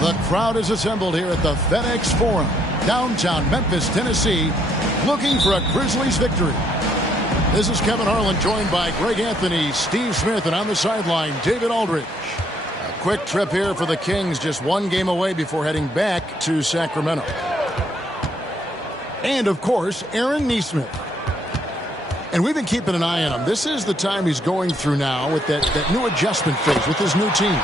The crowd is assembled here at the FedEx Forum, downtown Memphis, Tennessee, looking for a Grizzlies victory. This is Kevin Harlan, joined by Greg Anthony, Steve Smith, and on the sideline, David Aldridge. A quick trip here for the Kings, just one game away before heading back to Sacramento. And, of course, Aaron Nesmith. And we've been keeping an eye on him. This is the time he's going through now with that new adjustment phase with his new team.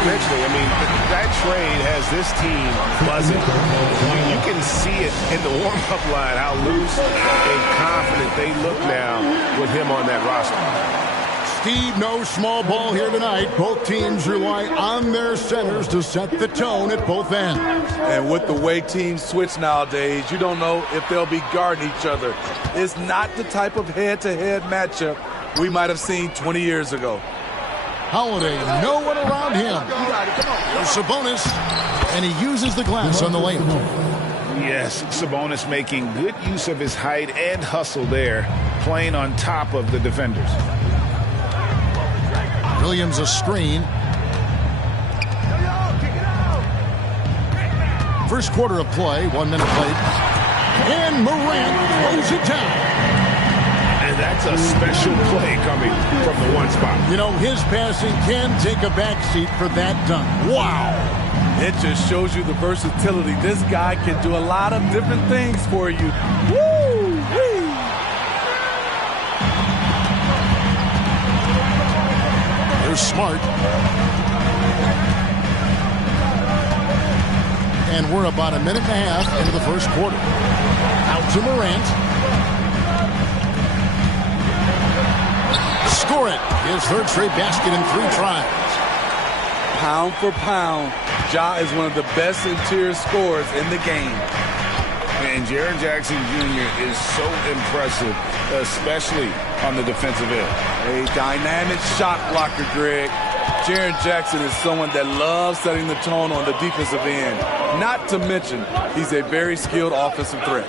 Eventually, I mean, that trade has this team buzzing. You can see it in the warm-up line, how loose and confident they look now with him on that roster. Steve, no small ball here tonight. Both teams rely on their centers to set the tone at both ends. And with the way teams switch nowadays, you don't know if they'll be guarding each other. It's not the type of head-to-head matchup we might have seen 20 years ago. Holiday, no one around him. Sabonis, and he uses the glass on the layup. Yes, Sabonis making good use of his height and hustle there, playing on top of the defenders. Williams a screen. First quarter of play, 1 minute played. And Morant throws it down. And that's a special play coming from the one spot. You know, his passing can take a backseat for that dunk. Wow. It just shows you the versatility. This guy can do a lot of different things for you. Woo-wee. Here's Smart. And we're about a minute and a half into the first quarter. Out to Morant. Score it. His third straight basket in 3 tries. Pound for pound, Ja is one of the best interior scorers in the game. And Jaren Jackson Jr. is so impressive, especially on the defensive end. A dynamic shot blocker, Greg. Jaren Jackson is someone that loves setting the tone on the defensive end. Not to mention, he's a very skilled offensive threat.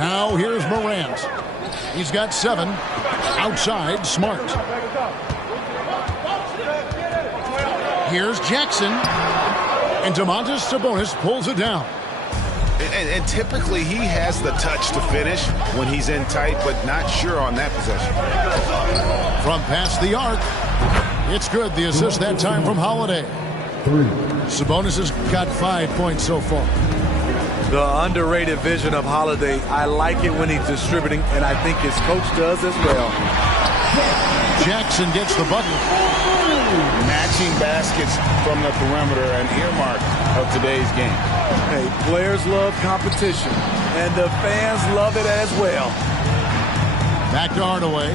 Now here's Morant. He's got 7. Outside, Smart. Here's Jackson. And Domantas Sabonis pulls it down. And typically he has the touch to finish when he's in tight, but not sure on that possession. From past the arc, it's good. The assist that time from Holiday. Sabonis has got 5 points so far. The underrated vision of Holiday. I like it when he's distributing, and I think his coach does as well. Jackson gets the bucket. Matching baskets from the perimeter, an earmark of today's game. Hey, players love competition, and the fans love it as well. Back to Hardaway.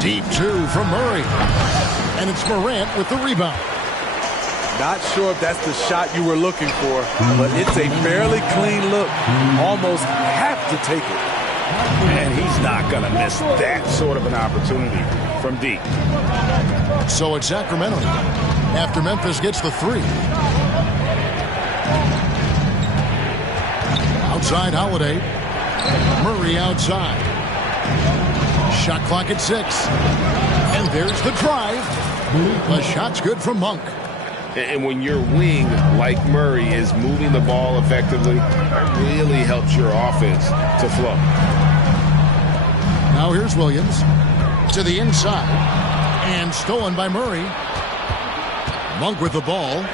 Deep 2 from Murray. And it's Morant with the rebound. Not sure if that's the shot you were looking for, but it's a fairly clean look. Almost have to take it. And he's not going to miss that sort of an opportunity from deep. So it's Sacramento after Memphis gets the 3. Outside Holiday. Murray outside. Shot clock at 6. And there's the drive. The shot's good from Monk. And when your wing, like Murray, is moving the ball effectively, it really helps your offense to flow. Now here's Williams to the inside. And stolen by Murray. Monk with the ball.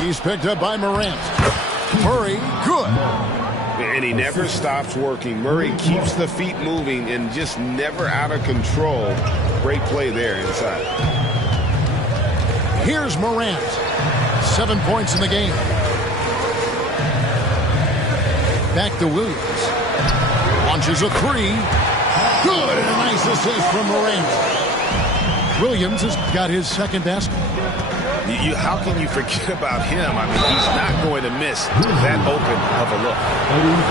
He's picked up by Morant. Murray, good. And he never stops working. Murray keeps the feet moving and just never out of control. Great play there inside. Here's Morant. 7 points in the game. Back to Williams. Launches a three. Good, and a nice assist from Morant. Williams has got his second basket. How can you forget about him? I mean, he's not going to miss that open of a look.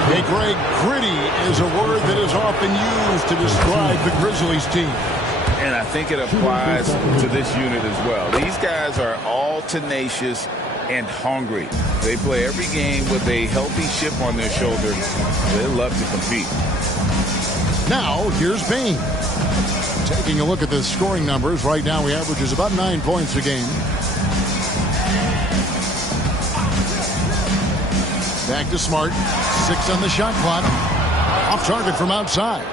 Hey, Greg, gritty is a word that is often used to describe the Grizzlies team. And I think it applies to this unit as well. These guys are all tenacious and hungry. They play every game with a healthy chip on their shoulder. They love to compete. Now, here's Bane. Taking a look at the scoring numbers, right now he averages about 9 points a game. Back to Smart. 6 on the shot clock. Off target from outside.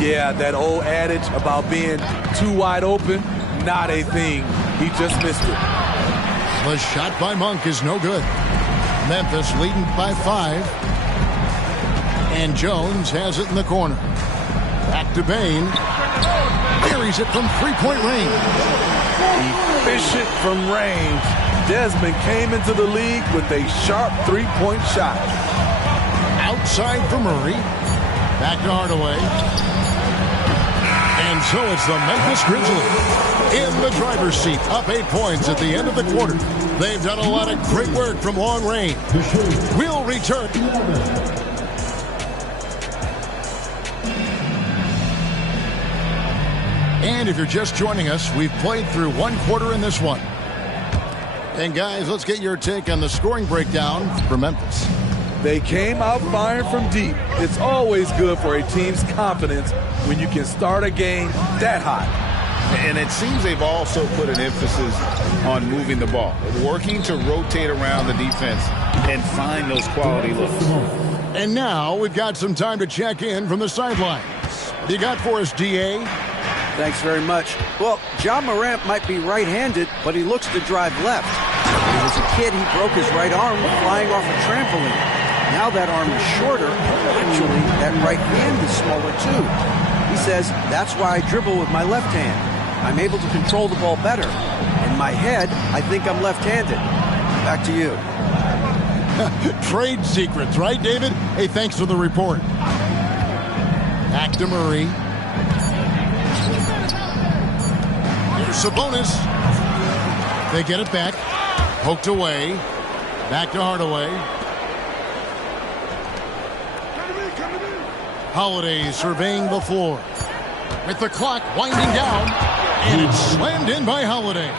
Yeah, that old adage about being too wide open, not a thing. He just missed it. The shot by Monk is no good. Memphis leading by 5. And Jones has it in the corner. Back to Bane. Buries it from three-point range. Efficient from range. Desmond came into the league with a sharp three-point shot. Outside for Murray. Back to Hardaway. And so it's the Memphis Grizzlies in the driver's seat, up 8 points at the end of the quarter. They've done a lot of great work from long range. We'll return. And if you're just joining us, we've played through one quarter in this one. And guys, let's get your take on the scoring breakdown for Memphis. They came out firing from deep. It's always good for a team's confidence when you can start a game that hot. And it seems they've also put an emphasis on moving the ball, working to rotate around the defense and find those quality looks. And now we've got some time to check in from the sidelines. What do you got for us, D.A.? Thanks very much. Well, Ja Morant might be right-handed, but he looks to drive left. When he was a kid, he broke his right arm flying off a trampoline. Now that arm is shorter. Actually, that right hand is smaller too. He says, that's why I dribble with my left hand. I'm able to control the ball better. In my head, I think I'm left-handed. Back to you. Trade secrets, right, David? Hey, thanks for the report. Back to Murray. Here's Sabonis. They get it back. Poked away. Back to Hardaway. Holiday surveying the floor. With the clock winding down. And it's slammed in by Holiday.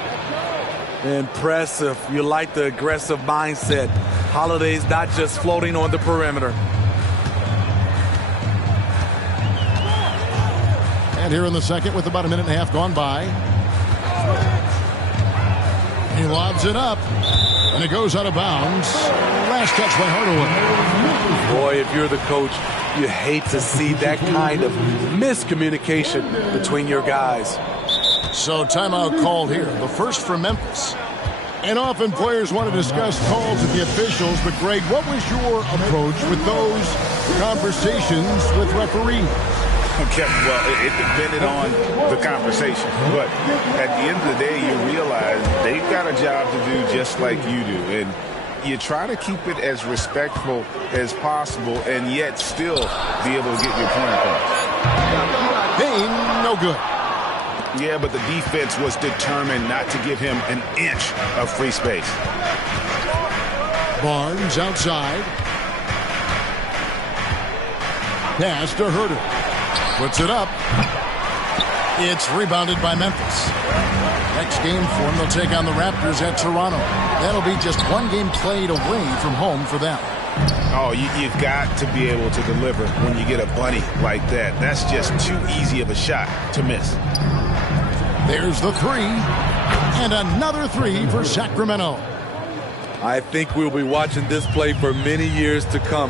Impressive. You like the aggressive mindset. Holiday's not just floating on the perimeter. And here in the second with about a minute and a half gone by. He lobs it up. And it goes out of bounds. Last touch by Hardaway. Boy, if you're the coach, you hate to see that kind of miscommunication between your guys. So timeout called here. The first for Memphis. And often players want to discuss calls with the officials. But, Greg, what was your approach with those conversations with referees? Okay, well, it depended on the conversation. But at the end of the day, you realize they've got a job to do just like you do. And you try to keep it as respectful as possible and yet still be able to get your point across. Payne, no good. Yeah, but the defense was determined not to give him an inch of free space. Barnes outside. Pass to Herter. Puts it up. It's rebounded by Memphis. Next game for them, they'll take on the Raptors at Toronto. That'll be just one game played away from home for them. Oh, you've got to be able to deliver when you get a bunny like that. That's just too easy of a shot to miss. There's the three. And another three for Sacramento. I think we'll be watching this play for many years to come.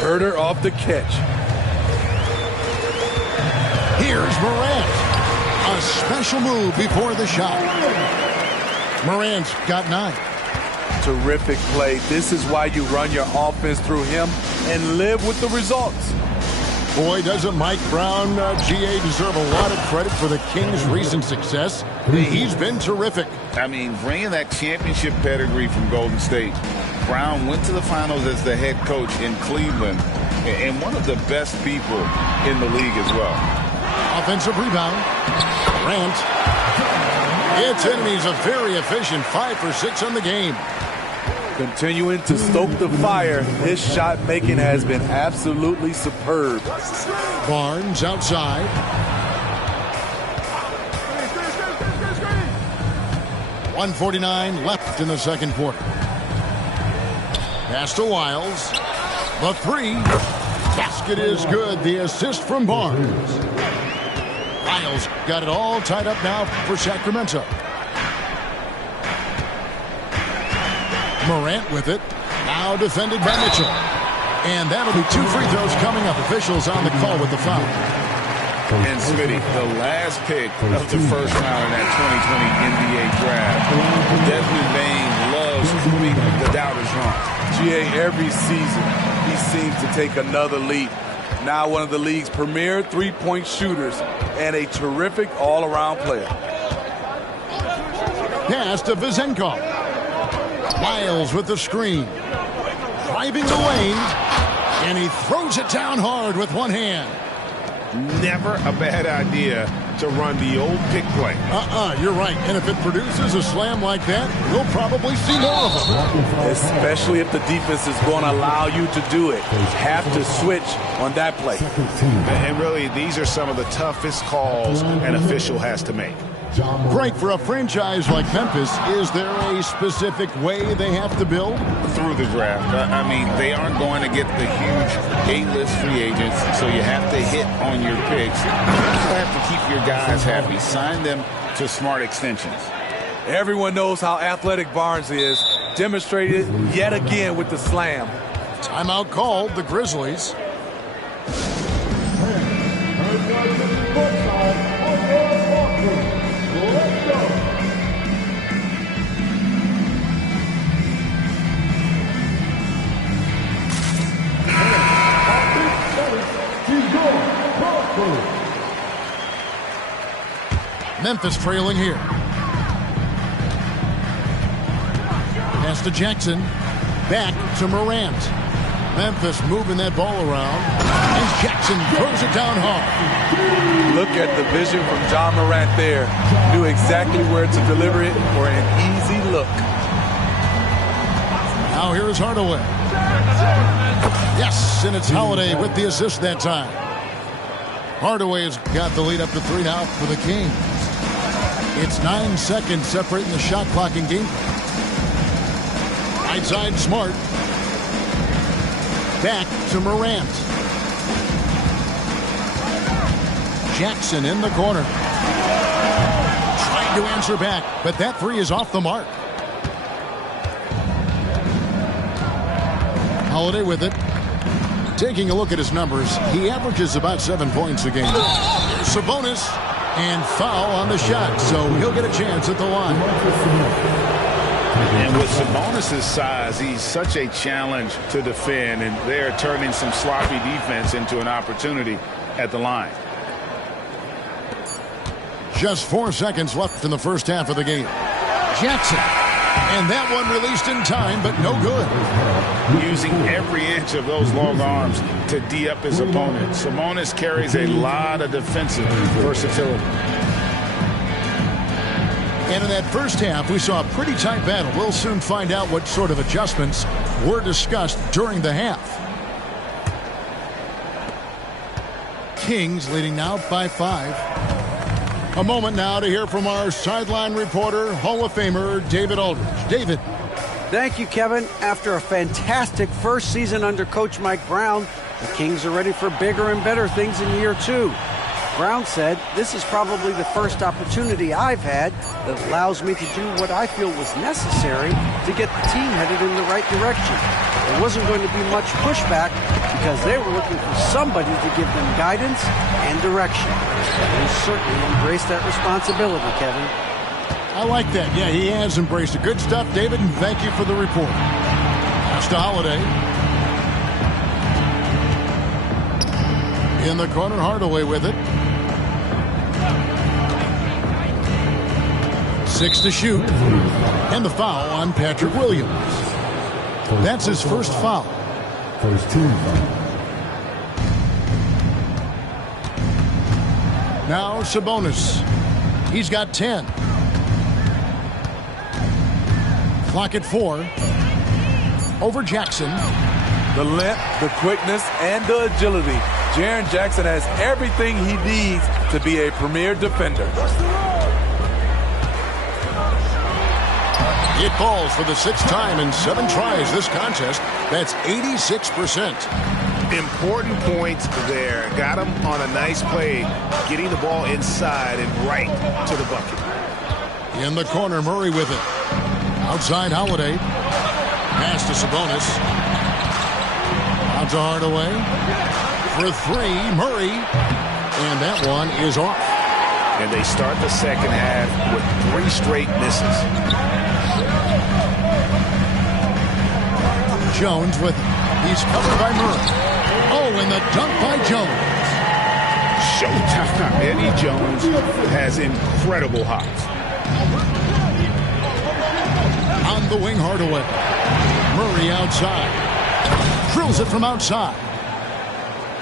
Herter off the catch. Here's Morant. A special move before the shot. Morant's got 9. terrific play. This is why you run your offense through him and live with the results. Boy, doesn't Mike Brown, GA, deserve a lot of credit for the Kings' recent success. He's been terrific. I mean, bringing that championship pedigree from Golden State, Brown went to the finals as the head coach in Cleveland, and one of the best people in the league as well. Offensive rebound. Grant. It's in, and he's a very efficient 5 for 6 on the game. Continuing to stoke the fire, his shot making has been absolutely superb. Barnes outside. .149 left in the second quarter. Pass to Wiles. The three. Basket is good. The assist from Barnes. Wiles got it all tied up now for Sacramento. Morant with it. Now defended by Mitchell. And that'll be 2 free throws coming up. Officials on the call with the foul. And Smitty, the last pick of the first round in that 2020 NBA draft, Desmond Bane loves proving the doubters wrong. GA, every season, he seems to take another leap. Now one of the league's premier three-point shooters and a terrific all-around player. Pass to Vezenkov. Wiles with the screen. Driving the lane. And he throws it down hard with one hand. Never a bad idea to run the old pick play. You're right. And if it produces a slam like that, we'll probably see more of them. Especially if the defense is going to allow you to do it. Have to switch on that play. And really, these are some of the toughest calls an official has to make. Frank, for a franchise like Memphis, is there a specific way they have to build? Through the draft. I mean, they aren't going to get the huge A-list free agents, so you have to hit on your picks. You also have to keep your guys happy. Sign them to smart extensions. Everyone knows how athletic Barnes is. Demonstrated yet again with the slam. Timeout called, the Grizzlies. Memphis trailing here. Pass to Jackson. Back to Morant. Memphis moving that ball around. And Jackson throws it down hard. Look at the vision from John Morant there. Knew exactly where to deliver it for an easy look. Now here's Hardaway. Yes, and it's Holiday with the assist that time. Hardaway has got the lead up to 3 now for the Kings. It's 9 seconds separating the shot clock and game. Right side, Smart. Back to Morant. Jackson in the corner. Trying to answer back, but that three is off the mark. Holiday with it. Taking a look at his numbers, he averages about 7 points a game. Sabonis, and foul on the shot, so he'll get a chance at the line. And with Sabonis' size, he's such a challenge to defend, and they're turning some sloppy defense into an opportunity at the line. Just 4 seconds left in the first half of the game. Jackson. And that one released in time, but no good. Using every inch of those long arms to D up his opponent. Sabonis carries a lot of defensive versatility. And in that first half, we saw a pretty tight battle. We'll soon find out what sort of adjustments were discussed during the half. Kings leading now by 5. A moment now to hear from our sideline reporter, Hall of Famer David Aldridge. David. Thank you, Kevin. After a fantastic first season under Coach Mike Brown, the Kings are ready for bigger and better things in year 2. Brown said, "This is probably the first opportunity I've had that allows me to do what I feel was necessary to get the team headed in the right direction. There wasn't going to be much pushback because they were looking for somebody to give them guidance and direction." We certainly embrace that responsibility, Kevin. I like that. Yeah, he has embraced it. Good stuff, David, and thank you for the report. Pass to Holiday. In the corner, Hardaway with it. 6 to shoot. And the foul on Patrick Williams. That's his first foul. First team foul. Now Sabonis. He's got 10. Clock at 4. Over Jackson. The length, the quickness, and the agility. Jaren Jackson has everything he needs to be a premier defender. It falls for the 6th time in 7 tries this contest. That's 86%. Important points there. Got him on a nice play, getting the ball inside and right to the bucket. In the corner, Murray with it. Outside Holiday. Pass to Sabonis. Out to Hardaway. For 3, Murray. And that one is off. And they start the second half with 3 straight misses. Jones with it. He's covered by Murray. Oh, and the dunk by Jones. Showtime. Eddie Jones has incredible hops. On the wing, Hardaway. Murray outside. Drills it from outside.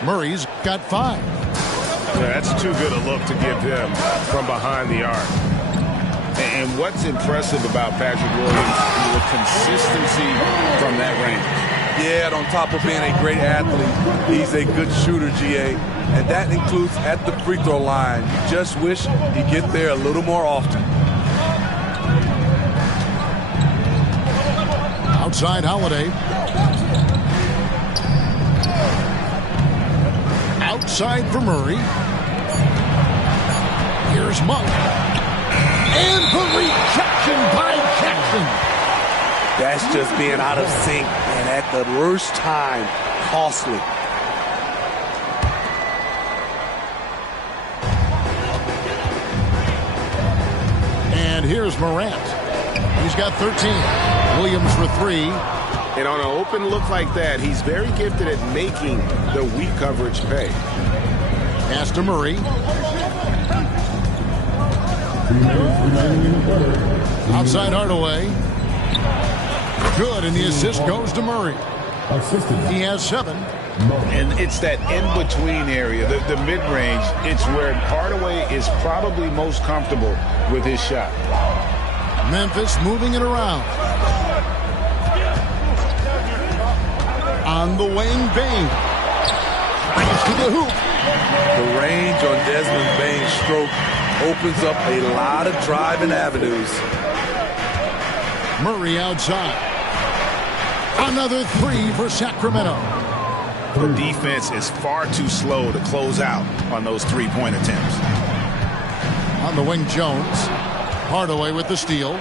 Murray's got 5. Yeah, that's too good a look to give them from behind the arc. And what's impressive about Patrick Williams is the consistency from that range. Yeah, and on top of being a great athlete, he's a good shooter, GA. And that includes at the free throw line. You just wish he'd get there a little more often. Outside Holiday. Outside for Murray. Here's Monk. And the rejection by Jackson. That's just being out of sync and at the worst time, costly. And here's Morant. He's got 13. Williams for 3. And on an open look like that, he's very gifted at making the weak coverage pay. Pass to Murray. Outside Hardaway. Good, and the assist goes to Murray. He has 7. And it's that in-between area, the mid-range. It's where Hardaway is probably most comfortable with his shot. Memphis moving it around. On the wing, Bane. Brings to the hoop. The range on Desmond Bane's stroke opens up a lot of driving avenues. Murray outside. Another 3 for Sacramento. The defense is far too slow to close out on those three-point attempts. On the wing, Jones. Hardaway with the steal.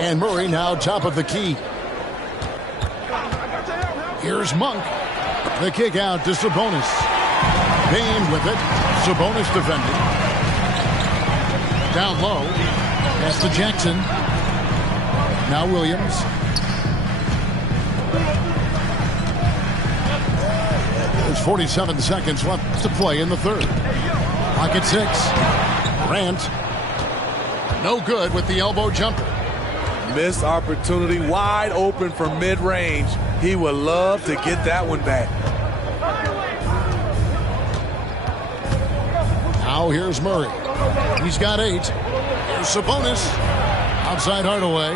And Murray now top of the key. Here's Monk. The kick out to Sabonis. Bane with it. Sabonis defending. Down low. Pass to Jackson. Now Williams. There's 47 seconds left to play in the third. Pocket 6. Grant. No good with the elbow jumper. Missed opportunity, wide open from mid-range. He would love to get that one back. Now here's Murray. He's got 8. Here's Sabonis. Outside Hardaway.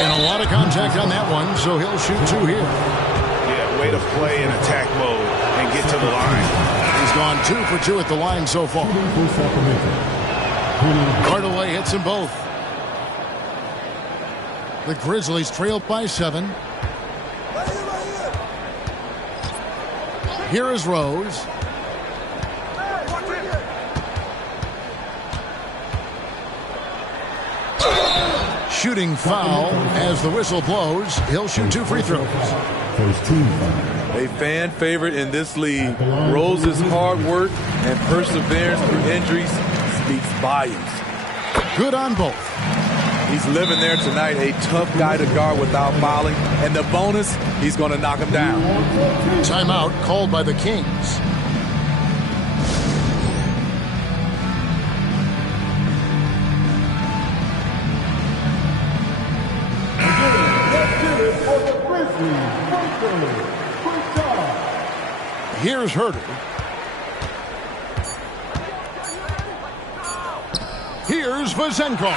And a lot of contact on that one, so he'll shoot 2 here. Yeah, way to play in attack mode and get to the line. He's gone 2 for 2 at the line so far. Hardaway hits them both. The Grizzlies trail by 7. Here is Rose. Shooting foul as the whistle blows. He'll shoot 2 free throws. First team foul. A fan favorite in this league. Rose's hard work and perseverance through injuries speaks volumes. Good on both. He's living there tonight, a tough guy to guard without fouling. And the bonus, he's going to knock him down. Timeout called by the Kings. Here's Herter. Here's Vezenkov.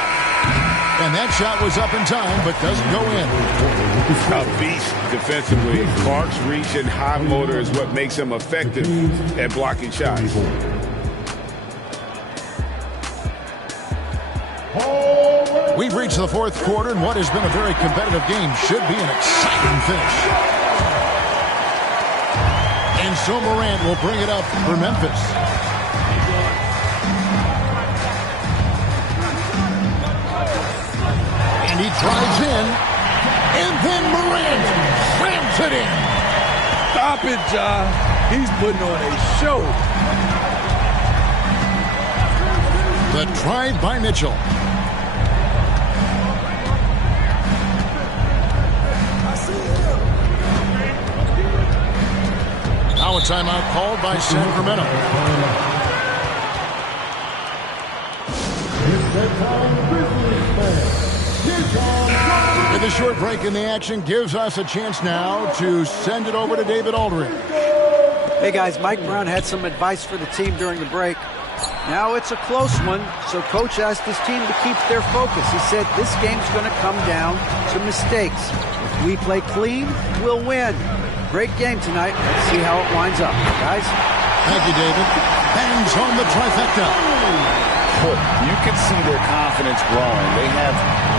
And that shot was up in time, but doesn't go in. A beast defensively. Clark's reach and high motor is what makes him effective at blocking shots. We've reached the fourth quarter, and what has been a very competitive game should be an exciting finish. And so Morant will bring it up for Memphis. And he drives in, and then Morant slams it in. Stop it, Ja. He's putting on a show. The drive by Mitchell. Now a timeout called by Sacramento. And the short break in the action gives us a chance now to send it over to David Aldridge. Hey guys, Mike Brown had some advice for the team during the break. Now it's a close one, so coach asked his team to keep their focus. He said this game's going to come down to mistakes. If we play clean, we'll win. Great game tonight. Let's see how it winds up, guys. Thank you, David. Bangs home the trifecta. You can see their confidence growing. They have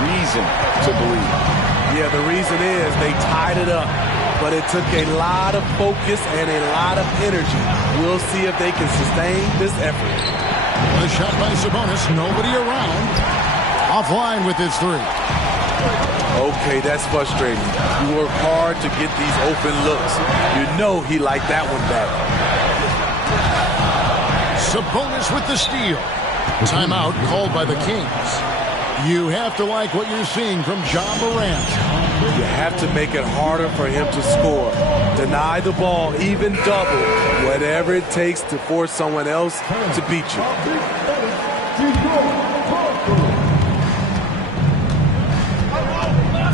reason to believe. Yeah, the reason is they tied it up. But it took a lot of focus and a lot of energy. We'll see if they can sustain this effort. The shot by Sabonis. Nobody around. Offline with his three. Okay, that's frustrating. You work hard to get these open looks. You know he liked that one back. Sabonis with the steal. Timeout called by the Kings. You have to like what you're seeing from Ja Morant. You have to make it harder for him to score. Deny the ball, even double. Whatever it takes to force someone else to beat you.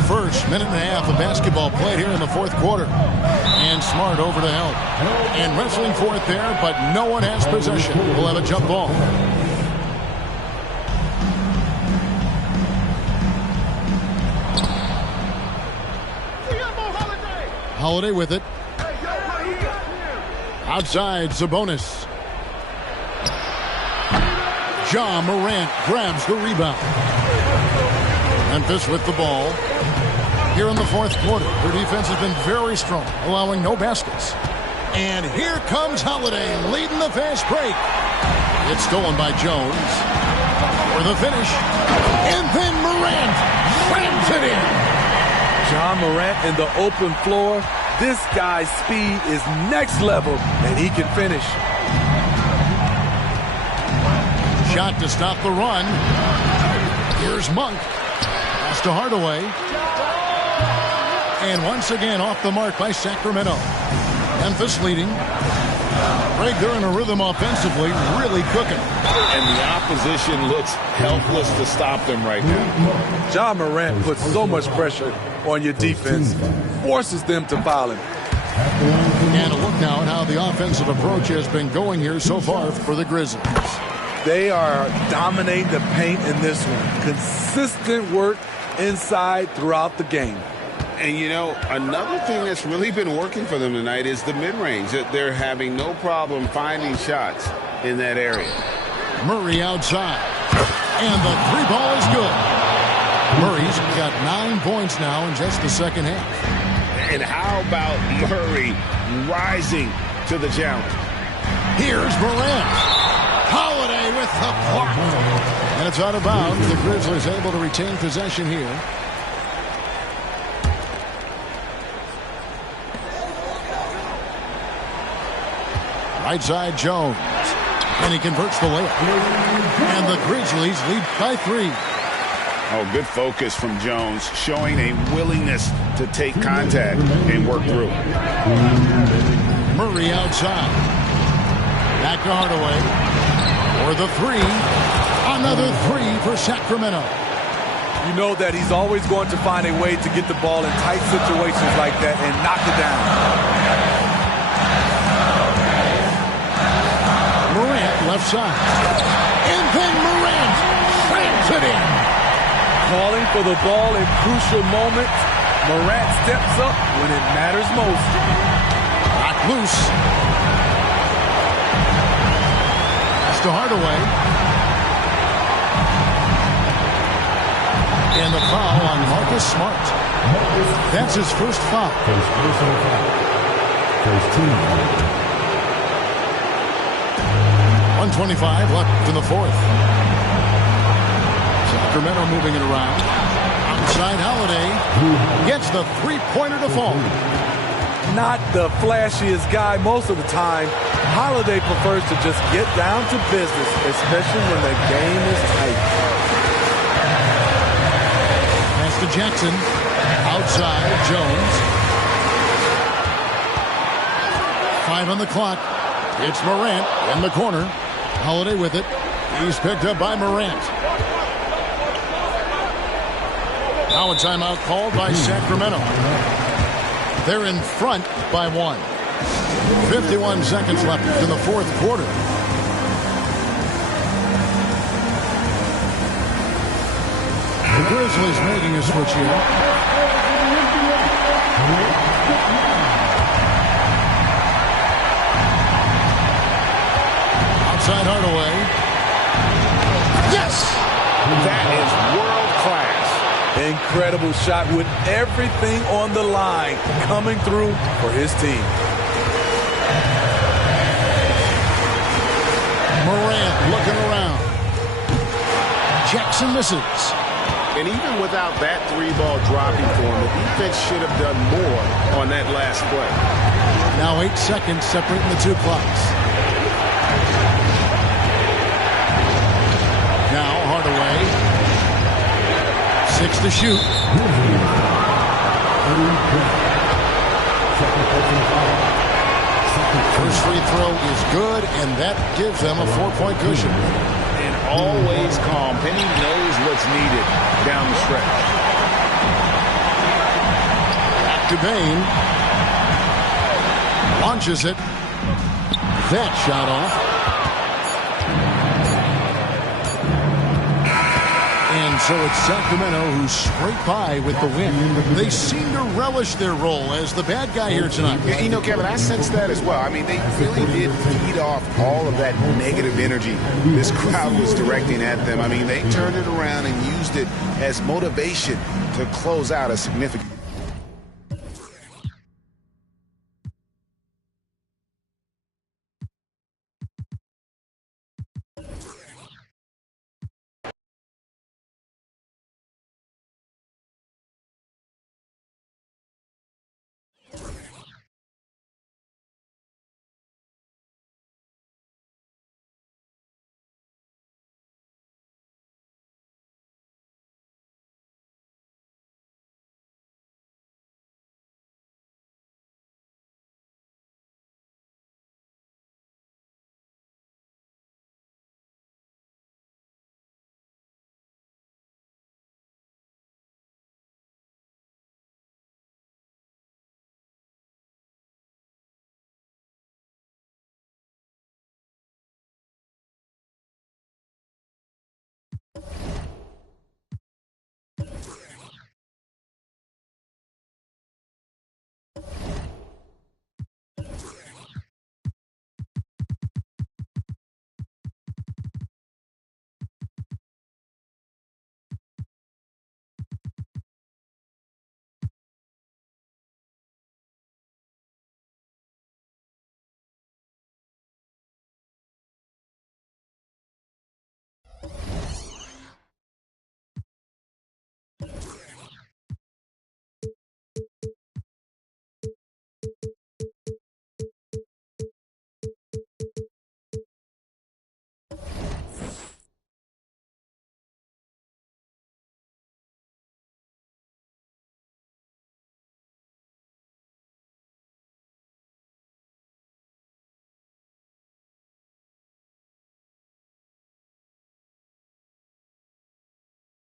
First minute and a half of basketball played here in the fourth quarter. And Smart over to help. And wrestling for it there, but no one has possession. We'll have a jump ball. Holiday with it. Outside, Sabonis. Ja Morant grabs the rebound. Memphis with the ball. Here in the fourth quarter, their defense has been very strong, allowing no baskets. And here comes Holiday leading the fast break. It's stolen by Jones. For the finish. And then Morant slams it in. Ja Morant in the open floor. This guy's speed is next level, and he can finish. Shot to stop the run. Here's Monk. Pass to Hardaway. And once again off the mark by Sacramento. Memphis leading. Greg, they're in a rhythm offensively, really cooking. And the opposition looks helpless to stop them right now. Ja Morant puts so much pressure on your defense, forces them to foul him. And a look now at how the offensive approach has been going here so far for the Grizzlies. They are dominating the paint in this one. Consistent work inside throughout the game. And, you know, another thing that's really been working for them tonight is the mid-range. They're having no problem finding shots in that area. Murray outside. And the three ball is good. Murray's got 9 points now in just the second half. And how about Murray rising to the challenge? Here's Morant. Holiday with the block. And it's out of bounds. The Grizzlies able to retain possession here. Right side, Jones. And he converts the layup. And the Grizzlies lead by 3. Oh, good focus from Jones, showing a willingness to take contact and work through. Murray outside. Back to Hardaway. For the 3. Another 3 for Sacramento. You know that he's always going to find a way to get the ball in tight situations like that and knock it down. Morant left side. And then Morant slams it in. Calling for the ball in crucial moments. Morant steps up when it matters most. Knocked loose. It's to Hardaway. And the foul on Marcus Smart. That's his first foul. First team. 1:25 left in the 4th. Sacramento moving it around. Outside Holiday gets the three-pointer to fall. Not the flashiest guy most of the time. Holiday prefers to just get down to business, especially when the game is tight. To Jackson. Outside, Jones. 5 on the clock. It's Morant in the corner. Holiday with it. He's picked up by Morant. Now a timeout called by Sacramento. They're in front by 1. 51 seconds left in the 4th quarter. The Grizzlies making a switch here. Outside Hardaway. Yes! That is world class. Incredible shot with everything on the line coming through for his team. Morant looking around. Jackson misses. And even without that 3-ball dropping for him, the defense should have done more on that last play. Now 8 seconds separating the 2 clocks. Now Hardaway. 6 to shoot. First free throw is good, and that gives them a 4-point cushion. And always calm. Penny knows what's needed down the stretch. Back to Bane. Launches it. That shot off. And so it's Sacramento who scrape by with the win. They seem to relish their role as the bad guy here tonight. Yeah, you know, Kevin, I sense that as well. I mean, they really did feed off all of that negative energy this crowd was directing at them. I mean, they turned it around and used it as motivation to close out a significant